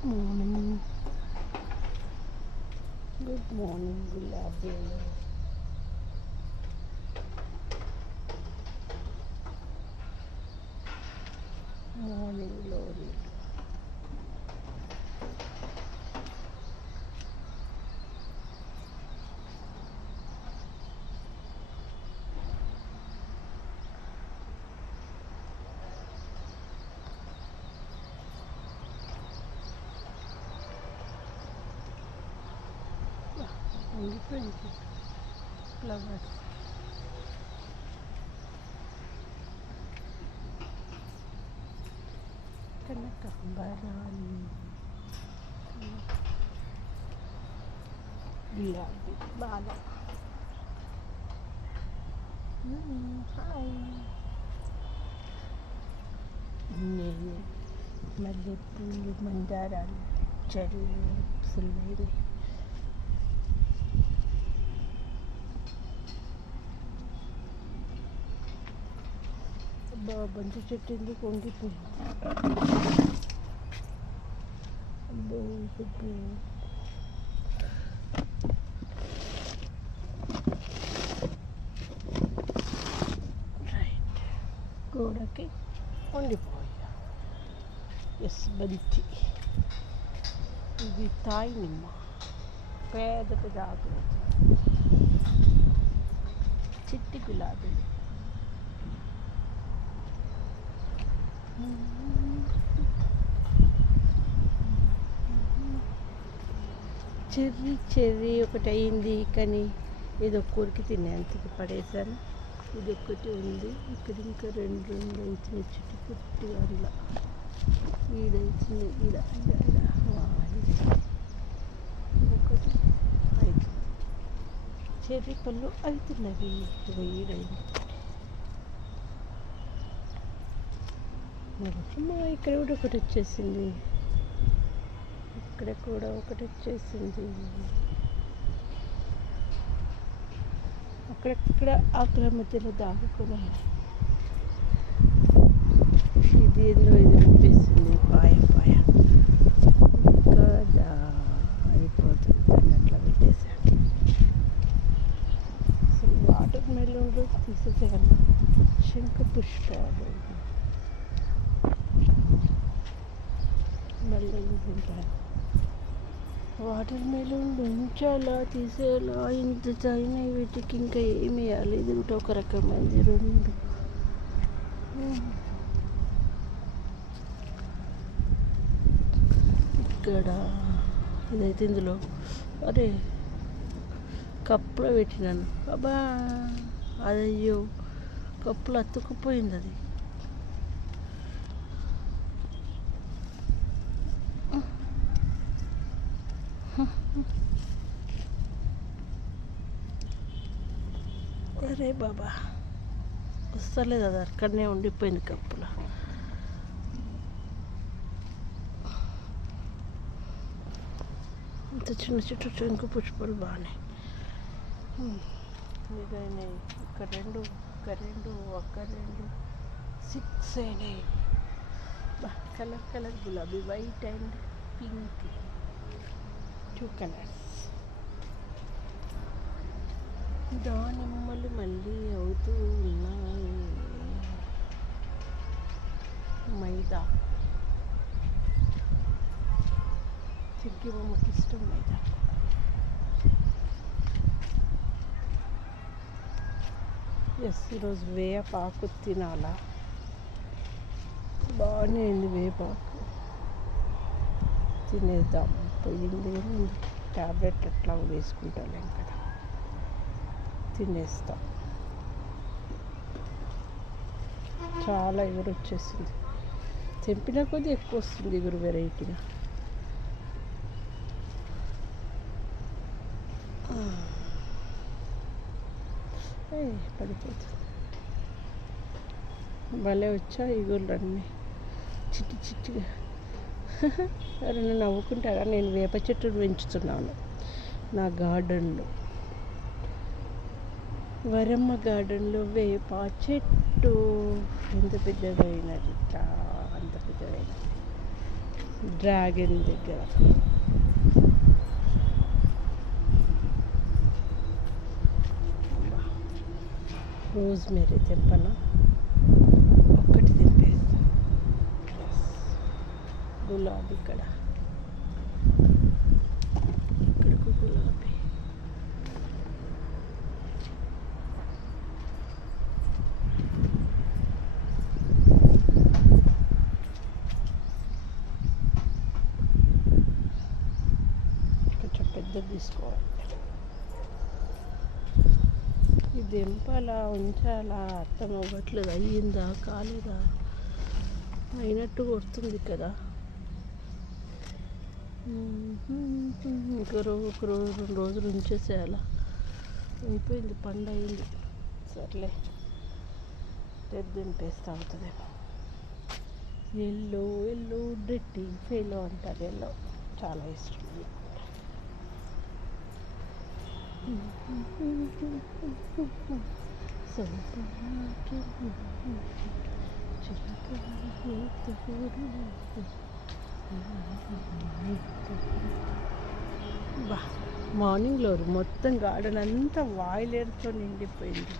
Good morning. Good morning, Gulabi. Morning glory. Different flowers. Kanakambarani. Gulabi. Bala. Hi. నేను మల్లెపూలు మందారాలు cherry Silveri బంతి చెట్టు ఎందుకు వంగిపోయింది. రైట్ గోడకి వండిపోయా. ఎస్ బంతి. ఇది తాయి నిమ్మ, పెద్ద పెద్ద ఆకులు, చిట్టి గులాబీలు. చెర్రీ ఒకటి అయింది, కానీ ఏదో కొరికి తినేంతకి పడేసాను. ఇది ఒక్కటి ఉంది. ఇక్కడ ఇంకా రెండు అవుతున్నాయి. చుట్టూ పుట్టిగా అందులో ఈడవుతుంది. ఒకటి అవుతుంది. చెర్రీ పళ్ళు అవుతున్నవి. ఈడైంది. ఇక్కడ కూడా ఒకటి వచ్చేసింది. ఇక్కడ కూడా ఒకటి వచ్చేసింది. అక్కడక్కడ ఆకుల మధ్యలో దాగుకున్నాయి. ఇది ఏందో ఇది ఉప్పేసింది. పాయ ఇంకా అయిపోతుంది. దాన్ని అట్లా పెట్టేసాను. అసలు వాటర్ మెలోన్లు తీసేసేయాలి. శంఖ పుష్పాలు మళ్ళీ తింటాను. వాటర్ మెలోన్లు ఉంచాలా తీసేయాలా, ఇంత టైం వీటికి ఇంకా ఏమి వేయాలి. ఇది కూడా ఒక రకమైనది. రెండు ఇక్కడ ఇదైతే ఇందులో అరే కప్పులో పెట్టినాను. అబ్బా అదయ్యో కప్పులో అతుక్కుపోయింది. అది అరే బాబా వస్తలేదు. అది అక్కడనే ఉండిపోయింది కప్పులో. ఇంత చిన్న చెట్టు శంకు పుష్పాలు బాగానే ఇదైనాయి. ఇక్కడ రెండు, ఒక్క రెండు 6 అయినాయి. కలర్ గులాబీ, వైట్ అండ్ పింక్, 2 కలర్స్. దానిమ్మలు మళ్ళీ అవుతూ ఉన్నాయి. మైదా చిక్కి బొమ్మకి ఇష్టం. మైదా ఎస్. ఈరోజు వేపాకు తినాలా. బాగానే అయింది వేపాకు. తినేద్దాం. పోయింది ట్యాబ్లెట్ ఎట్లా వేసుకుంటాలేం కదా, తినేస్తాం. చాలా ఎగురు వచ్చేసింది. తెంపిన కొద్దీ ఎక్కువ వస్తుంది ఎగురు వెరైటీగా. పడిపోతుంది. భలే వచ్చా ఎగురులు అన్నీ చిట్టిగా. ఎవరైనా నవ్వుకుంటారా? నేను వేప చెట్టును పెంచుతున్నాను నా గార్డెన్లో. వరమ్మ గార్డెన్లో వేప చెట్టు ఎంత పెద్దదైనది, అంత పెద్దదైనది. డ్రాగన్ దగ్గర రోజ్మెరీ తెంపనా, ఒక్కటి తెంపేస్తా. గులాబీ ఇక్కడ, ఇక్కడకు గులాబీ. కొంచెం పెద్దది తీసుకోవాలి. ఈ దెంపాలా ఉంచాలా అర్థం అవ్వట్లేదు. అయ్యిందా కాలేదా, అయినట్టు కొడుతుంది కదా. ఒక రోజు 2 రోజులు ఉంచేసేయాలా. అయిపోయింది, పండు అయింది. సర్లే రేపు దింపేస్తా అవుతుందేమో. ఎల్లో ఎల్లో డెట్టి ఫెయిలో అంటారు. ఎల్లో చాలా ఇష్టం. బా మార్నింగ్లో మొత్తం గార్డెన్ అంతా వాయిలెట్తో నిండిపోయింది.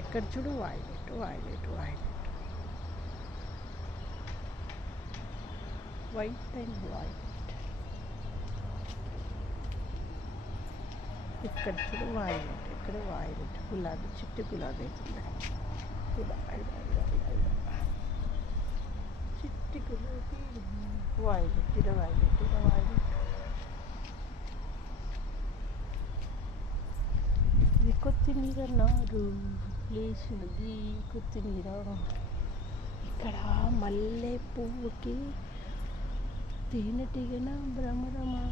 ఎక్కడ చూడు violet violet violet, white and violet. ఇక్కడ చూడు వాయిలెట్, ఇక్కడ వాయిలెట్, గులాబీ చిట్టి గులాబీ అవుతుంది. చిట్టి గులాబీ వాయిలెట్, ఇది వాయిలెట్, ఇది వాయిలెట్. ఇది కొత్తిమీర నారు లేచినది, కొత్తిమీర. ఇక్కడ మల్లె పువ్వుకి తేనెటీగన భ్రమరమా,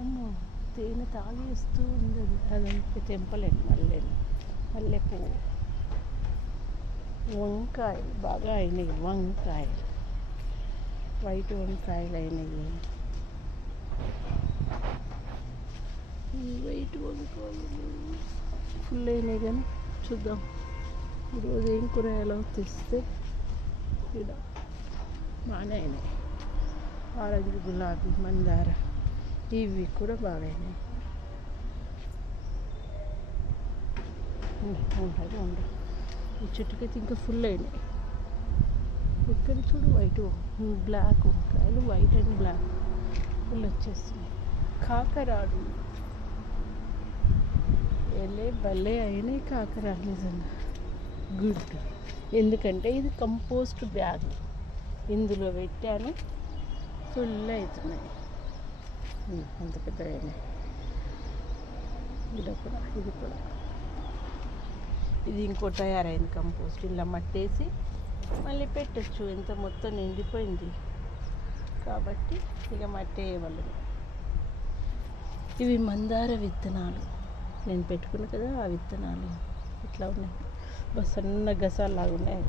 అమ్మో తేనె తాగేస్తూ ఉంది. అదంతా తెంపలేను. మల్లె పువ్వు. వంకాయలు బాగా అయినాయి, వంకాయలు వైట్ వంకాయలు అయినాయి. వైట్ వంకాయలు ఫుల్ అయినాయి, కానీ చూద్దాం ఈరోజు ఏం కూరగాయలు తెస్తే. ఇక్కడ బాగానే అయినాయి. ఆరెంజ్, గులాబీ, మందార ఇవి కూడా బాగా అయినాయి. ఉండదు ఈ చెట్టుకైతే ఇంకా ఫుల్ అయినాయి. ఇక్కడ చూడు వైట్ బ్లాక్ వంకాయలు, వైట్ అండ్ బ్లాక్ ఫుల్ వచ్చేస్తున్నాయి. కాకరాలు భలే అయినాయి కాకరాలు నిజంగా. గుడ్, ఎందుకంటే ఇది కంపోస్ట్ బ్యాగ్, ఇందులో పెట్టాను, ఫుల్ అవుతున్నాయి. అంత పెద్ద అయినాయి. ఇది కూడా ఇది ఇంకో తయారైంది కంపోస్ట్. ఇలా మట్టేసి మళ్ళీ పెట్టచ్చు. ఇంత మొత్తం నిండిపోయింది కాబట్టి ఇక మట్టి వేయవలను. ఇవి మందార విత్తనాలు నేను పెట్టుకున్నా కదా, ఆ విత్తనాలు ఇట్లా ఉన్నాయి. సన్న గసాలాగా ఉన్నాయి.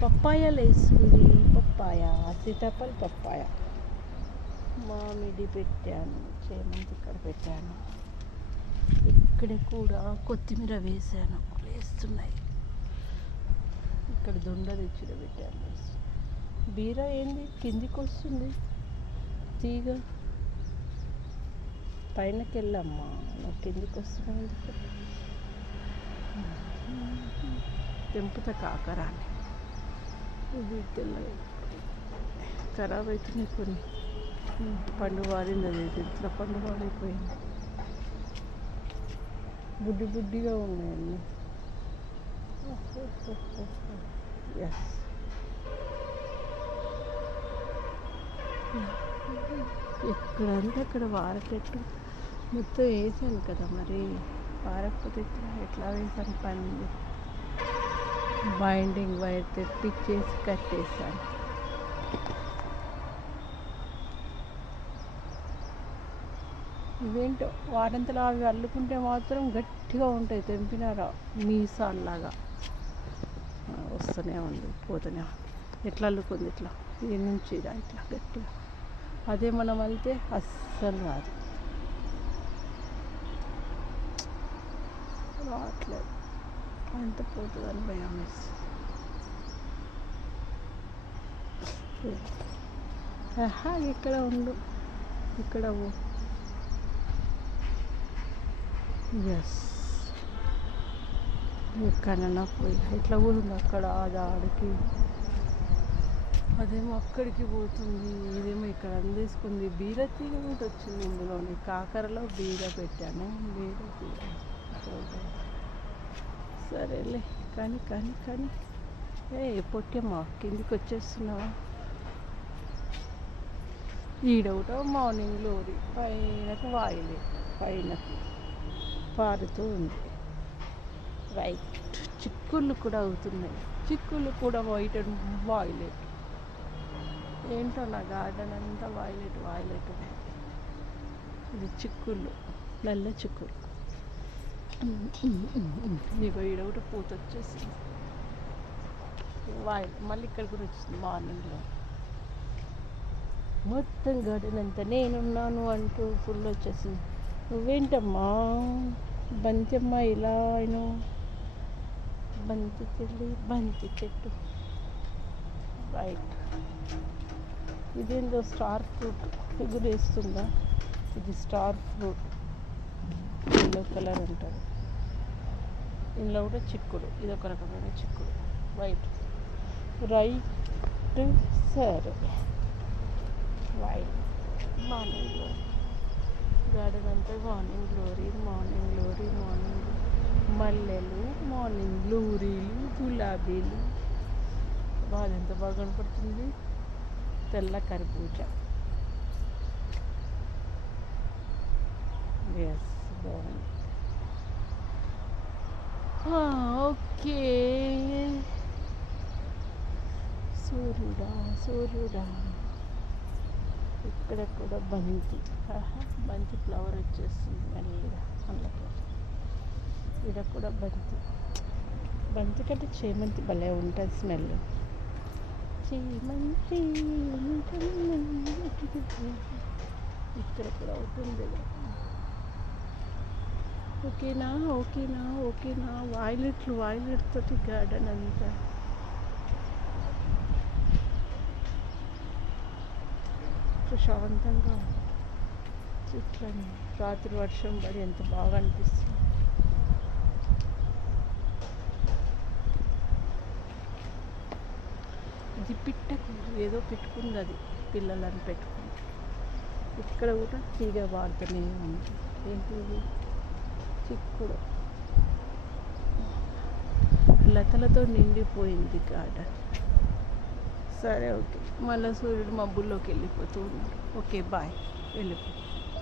పప్పాయ లేస్తుంది, పప్పాయ, సీతాఫల్ పప్పాయ. మామిడి పెట్టాను, చేమంతి ఇక్కడ పెట్టాను. ఇక్కడ కూడా కొత్తిమీర వేసాను, లేస్తున్నాయి. ఇక్కడ దొండ తెచ్చి పెట్టాను. బీర ఏంది కిందికి వస్తుంది తీగ, పైనకి వెళ్ళమ్మా, నాకు కిందికి వస్తున్నాయి. తెంపుతా కాకరాని. వీటిల్లో ఖరాబ్ అవుతున్నాయి కొన్ని. పండు వారింది, అది ఇంట్లో పండు వాడిపోయింది. బుడ్డిగా ఉన్నాయండి. ఎస్, ఎక్కడంటే అక్కడ వారకెట్టు మొత్తం వేసాను కదా, మరి వారకపోతే ఎట్లా వేసాను పని. బైండింగ్ వైర్ తెప్పించేసి కట్టేసాను. ఇవేంటో వారంతలో అవి అల్లుకుంటే మాత్రం గట్టిగా ఉంటాయి, తెంపినారా మీసాల్లాగా. వస్తూనే ఉంది, పోతూనే ఉంది. ఎట్లా అల్లుకుంది ఇట్లా, ఇది నుంచి ఇట్లా గట్టిగా. అదే మనం వెళ్తే అస్సలు రాదు, రావట్లేదు. అంత పోతుందని భయం వేస్తుంది. ఆహా, ఇక్కడ ఉండు, ఇక్కడ ఎస్, ఎక్కడన్నా పోయి ఇట్లా పోతుంది అక్కడ, అది ఆడికి, అదేమో అక్కడికి పోతుంది, ఇదేమో ఇక్కడ అందేసుకుంది. బీర తీగ కూడా వచ్చింది ఇందులోనే. కాకరలో బీర పెట్టాను, బీర తీగ. సరేలే, కానీ కానీ కానీ పొట్టమ్మా కిందికి వచ్చేస్తున్నావా? ఈడొకటో మార్నింగ్ గ్లోరీ, పైనకు వాయిలే, పైనకు పారుతూ ఉంది. రైట్, చిక్కుళ్ళు కూడా అవుతున్నాయి, చిక్కుళ్ళు కూడా వైట్ అండ్ వాయిలెట్. ఏంటో నా గార్డెన్ అంతా వాయిలెట్ వాయిలెట్ ఉంది. ఇది చిక్కుళ్ళు, నల్ల చిక్కుళ్ళు. నీకు ఈడొకటి పూత వచ్చేసింది, వాయిల్. మళ్ళీ ఇక్కడ కూడా వచ్చింది మార్నింగ్లో. మొత్తం గార్డెన్ అంతా నేనున్నాను అంటూ ఫుల్ వచ్చేసింది. నువ్వేంటమ్మా బంతి అమ్మ ఇలా అయినా? బంతి చెల్లి, బంతి చెట్టు. రైట్, ఇదేందో స్టార్ ఫ్రూట్ ఎగురేస్తుందా? ఇది స్టార్ ఫ్రూట్, ఎల్లో కలర్ అంటారు. ఇందులో కూడా చిక్కుడు, ఇది ఒక రకమైన చిక్కుడు. రైట్ రైట్ సరే. వైట్ మార్నింగ్ గ్లోరీ, గార్డెన్ అంతా morning glory, morning glory, morning మల్లెలు, మార్నింగ్ గ్లోరీలు, గులాబీలు. బాగా ఎంత బాగా కనపడుతుంది. తెల్ల కర్బూజ. ఎస్, బాగుంది. ఓకే, సూర్యుడా సూర్యుడా. ఇక్కడ కూడా బంతి, బంతి ఫ్లవర్ వచ్చేస్తుంది మెల్లిగా అందులో. ఇక్కడ కూడా బంతి, బంతి కంటే చేమంతి భలే ఉంటుంది స్మెల్. చేమంతి ఇక్కడ కూడా అవుతుంది. ఓకేనా ఓకేనా ఓకేనా. వాయిలెట్లు, వాయిలెట్ తోటి గార్డెన్ అంతా. ప్రశాంతంగా చెట్లని, రాత్రి వర్షం పడి ఎంత బాగా అనిపిస్తుంది. ఇది పిట్టకు ఏదో పెట్టుకుంది, అది పిల్లలను పెట్టుకుంది. ఇక్కడ కూడా తీగ వాడుతూనే ఉంది. ఏంటి చిక్కుడు, లతలతో నిండిపోయింది గార్డెన్. సరే ఓకే, మళ్ళీ సూర్యుడు మబ్బుల్లోకి వెళ్ళిపోతూ ఉన్నాడు. ఓకే బాయ్, వెళ్ళిపో.